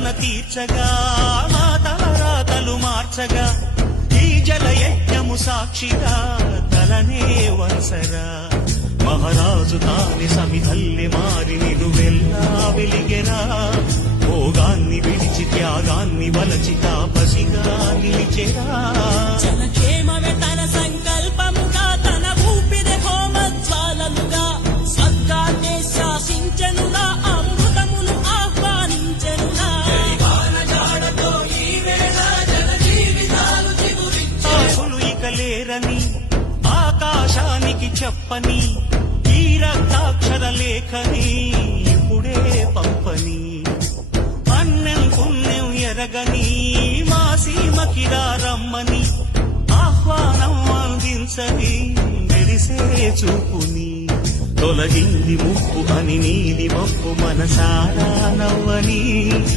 తన తీర్చగా మా తలరాతలు మార్చగా ఈ జలయజ్ఞము సాక్షిగా తలనే వరసరా మహారాజు తాని సమిధల్లి మారి నిలువెల్లా వెలిగెరా భోగాన్ని విడిచి త్యాగాన్ని వలచి తాపసిగా నిలిచెరా జనక్షేమమే తన సంకల్పముగా తన ఊపిరి హోమజ్వాలలుగా స్వర్గాన్నే శాసించెనుగా అమృతమును ఆహ్వానించెనుగా ఆశలు ఇక లేరని ఆకాశానికి చెప్పని ఈ రక్తాక్షర లేఖని ఇప్పుడే పంపని అన్నం పుణ్యం ఎరగని మా సీమకిరా రమ్మని ఆహ్వానం అందించని మెరిసే చూపుని తొలగింది ముప్పు అని నీలి మప్పు మనసారా నవ్వని